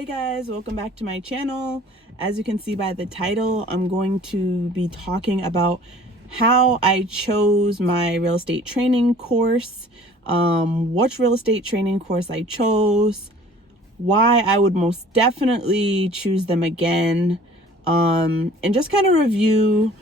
Hey guys, welcome back to my channel. As you can see by the title, I'm going to be talking about how I chose my real estate training course, which real estate training course I chose, why I would most definitely choose them again, and just kind of review,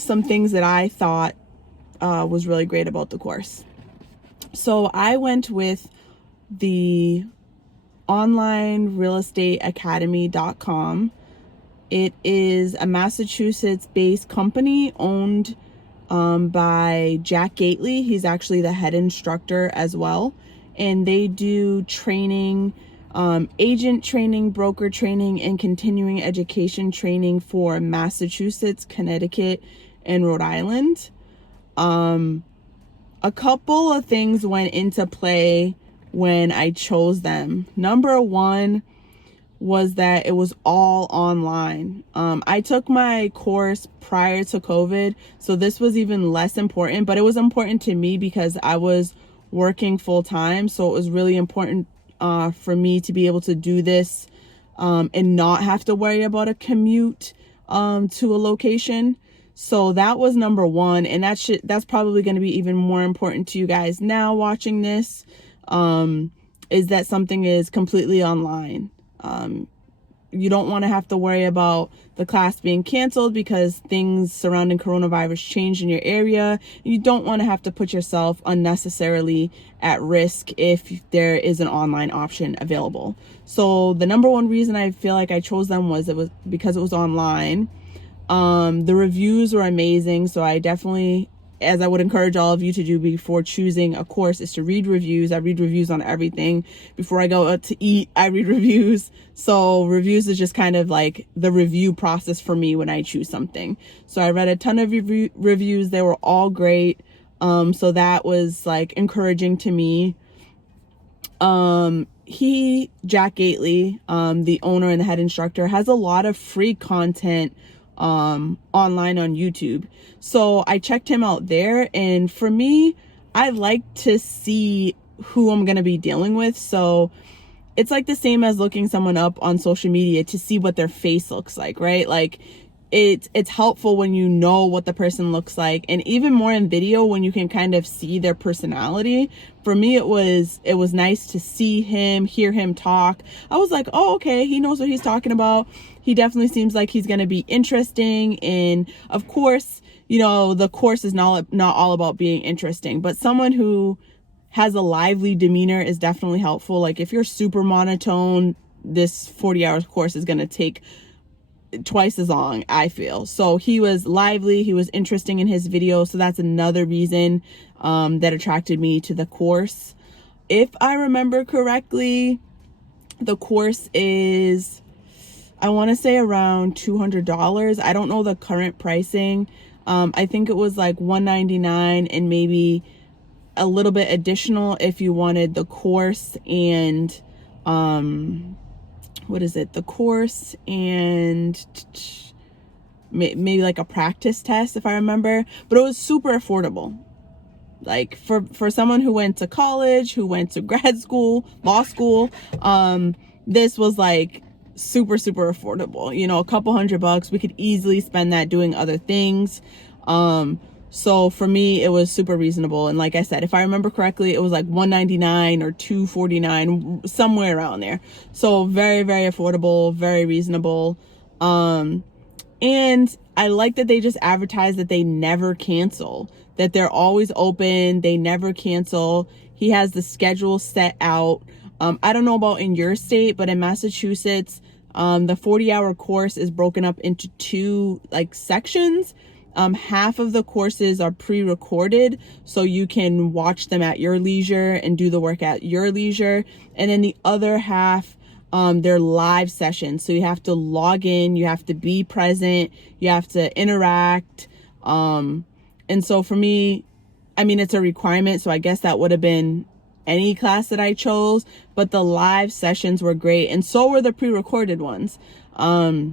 some things that I thought was really great about the course. So I went with the online real estate academy.com. It is a Massachusetts based company owned by Jack Gately. He's actually the head instructor as well. And they do training, agent training, broker training, and continuing education training for Massachusetts, Connecticut, and Rhode Island. A couple of things went into play when I chose them. Number one was that it was all online. I took my course prior to COVID, so this was even less important, but it was important to me because I was working full time. So it was really important for me to be able to do this and not have to worry about a commute to a location. So that was number one, and that's probably going to be even more important to you guys now watching this. Is that something is completely online. You don't want to have to worry about the class being canceled because things surrounding coronavirus changed in your area. You don't want to have to put yourself unnecessarily at risk if there is an online option available. So the number one reason I feel like I chose them was because it was online. The reviews were amazing. So I definitely, as I would encourage all of you to do before choosing a course, is to read reviews. I read reviews on everything. Before I go out to eat, I read reviews. So reviews is just kind of like the review process for me when I choose something. So I read a ton of reviews. They were all great. So that was like encouraging to me. Jack Gately, the owner and the head instructor, has a lot of free content online on YouTube. So I checked him out there, and for me, I like to see who I'm going to be dealing with. So it's like the same as looking someone up on social media to see what their face looks like, right? Like it's helpful when you know what the person looks like, and even more in video when you can kind of see their personality. For me, it was nice to see him, hear him talk. I was like, oh, okay, he knows what he's talking about. He definitely seems like he's going to be interesting. And of course, the course is not all about being interesting, but someone who has a lively demeanor is definitely helpful. Like if you're super monotone, this 40-hour course is going to take twice as long, I feel. So he was lively, he was interesting in his video. So that's another reason that attracted me to the course. If I remember correctly, the course is, I want to say, around $200. I don't know the current pricing. I think it was like $199 and maybe a little bit additional if you wanted the course and the course and maybe like a practice test, if I remember. But it was super affordable. Like for someone who went to college, who went to grad school, law school, this was like super affordable. A couple $100. We could easily spend that doing other things. So for me, it was super reasonable. And like I said, if I remember correctly, it was like $199 or $249, somewhere around there. So very affordable, very reasonable. And I like that they just advertise that they never cancel, that they're always open. They never cancel. He has the schedule set out. I don't know about in your state, but in Massachusetts, the 40-hour course is broken up into two sections. Half of the courses are pre-recorded, so you can watch them at your leisure and do the work at your leisure. And then the other half, they're live sessions. So you have to log in, you have to be present, you have to interact. And so for me, it's a requirement. So I guess that would have been any class that I chose, but the live sessions were great. And so were the pre-recorded ones. I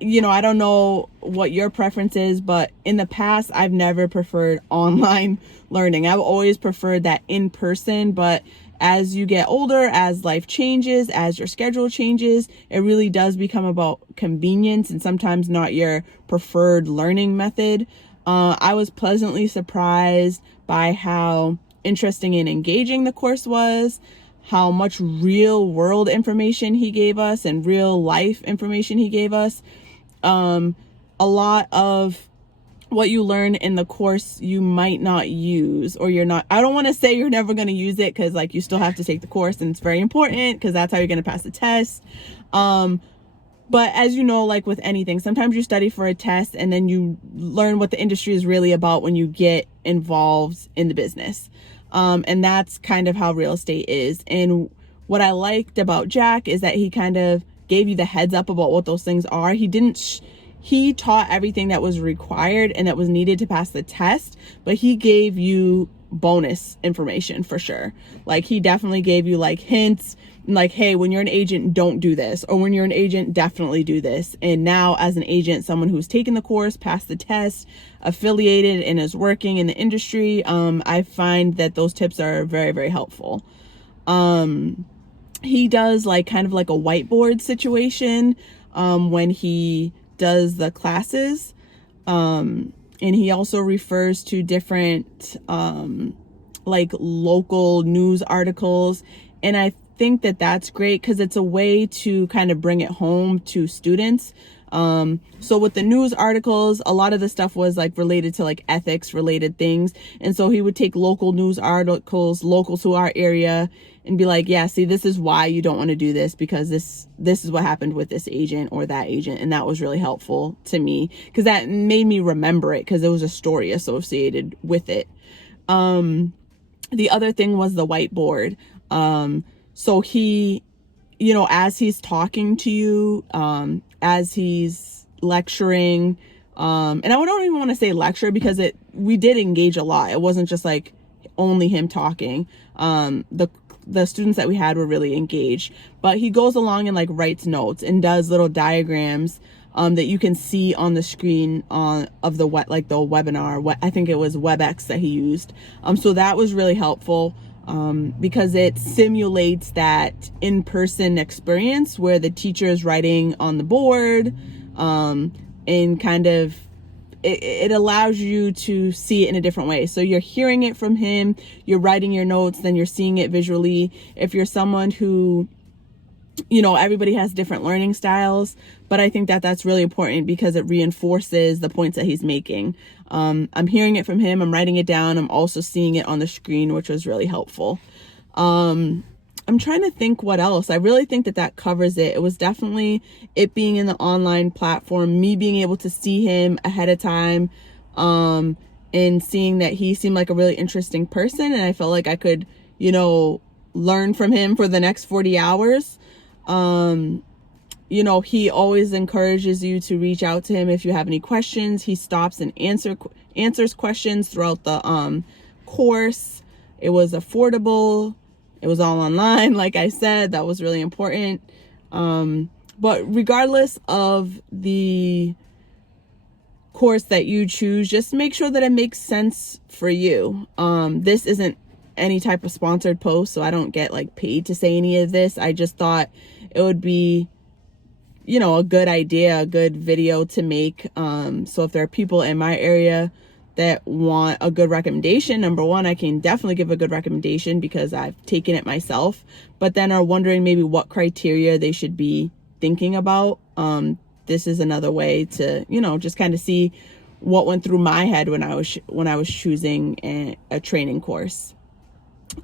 don't know what your preference is, but in the past, I've never preferred online learning. I've always preferred that in person, but as you get older, as life changes, as your schedule changes, it really does become about convenience and sometimes not your preferred learning method. I was pleasantly surprised by how interesting and engaging the course was, how much real world information he gave us and real life information he gave us. A lot of what you learn in the course you might not use, or I don't want to say you're never going to use it, because like you still have to take the course and it's very important because that's how you're going to pass the test. But as you know, like with anything, sometimes you study for a test and then you learn what the industry is really about when you get involved in the business. And that's kind of how real estate is. And what I liked about Jack is that he kind of gave you the heads up about what those things are. He taught everything that was required and that was needed to pass the test, but he gave you bonus information for sure. Like he definitely gave you like hints, like, hey, when you're an agent, don't do this, or when you're an agent, definitely do this. And now as an agent, someone who's taken the course, passed the test, affiliated, and is working in the industry, I find that those tips are very, very helpful. He does like kind of like a whiteboard situation when he does the classes, and he also refers to different like local news articles, and I think that that's great because it's a way to kind of bring it home to students. So with the news articles, a lot of the stuff was like related to like ethics related things, and so he would take local news articles local to our area and be like, yeah, see, this is why you don't want to do this, because this is what happened with this agent or that agent. And that was really helpful to me because that made me remember it, because there was a story associated with it. The other thing was the whiteboard. So he, you know, as he's talking to you, as he's lecturing, and I don't even want to say lecture, because we did engage a lot. It wasn't just like only him talking. The students that we had were really engaged, but he goes along and like writes notes and does little diagrams that you can see on the screen of the webinar. I think it was WebEx that he used. So that was really helpful because it simulates that in-person experience where the teacher is writing on the board, and kind of it allows you to see it in a different way. So you're hearing it from him, you're writing your notes, then you're seeing it visually. If you're someone who, you know, everybody has different learning styles, but I think that that's really important because it reinforces the points that he's making. I'm hearing it from him, I'm writing it down, I'm also seeing it on the screen, which was really helpful. I'm trying to think what else. I really think that covers it. It was definitely it being in the online platform, me being able to see him ahead of time, and seeing that he seemed like a really interesting person. And I felt like I could, you know, learn from him for the next 40 hours. You know, he always encourages you to reach out to him if you have any questions. He stops and answers questions throughout the course. It was affordable. It was all online, like I said. That was really important. But regardless of the course that you choose, just make sure that it makes sense for you. This isn't any type of sponsored post, so I don't get like paid to say any of this. I just thought it would be, you know, a good idea, a good video to make. So if there are people in my area that want a good recommendation, number one, I can definitely give a good recommendation because I've taken it myself, but then are wondering maybe what criteria they should be thinking about. This is another way to, you know, just kind of see what went through my head when I was choosing a training course.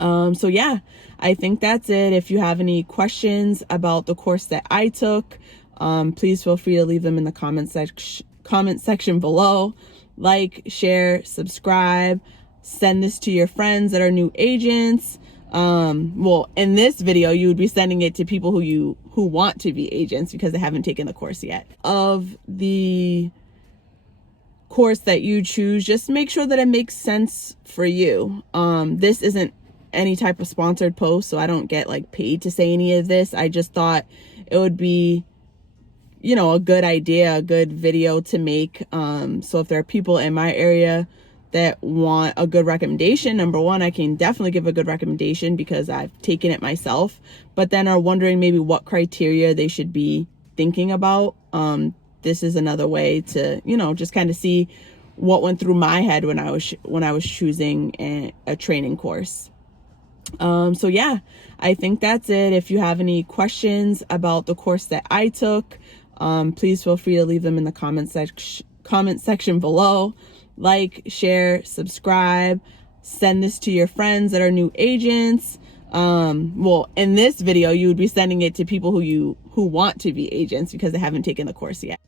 So yeah, I think that's it. If you have any questions about the course that I took, please feel free to leave them in the comment section below. Like, share, subscribe, send this to your friends that are new agents. Well, in this video, you would be sending it to people who want to be agents because they haven't taken the course yet. Of the course that you choose, just make sure that it makes sense for you. This isn't any type of sponsored post, so I don't get like paid to say any of this. I just thought it would be, you know, a good idea, a good video to make. So if there are people in my area that want a good recommendation, number one, I can definitely give a good recommendation because I've taken it myself, but then are wondering maybe what criteria they should be thinking about. This is another way to, just kind of see what went through my head when I was choosing a training course. So yeah, I think that's it. If you have any questions about the course that I took, please feel free to leave them in the comment section below. Like, share, subscribe, send this to your friends that are new agents. Well, in this video, you would be sending it to people who want to be agents because they haven't taken the course yet.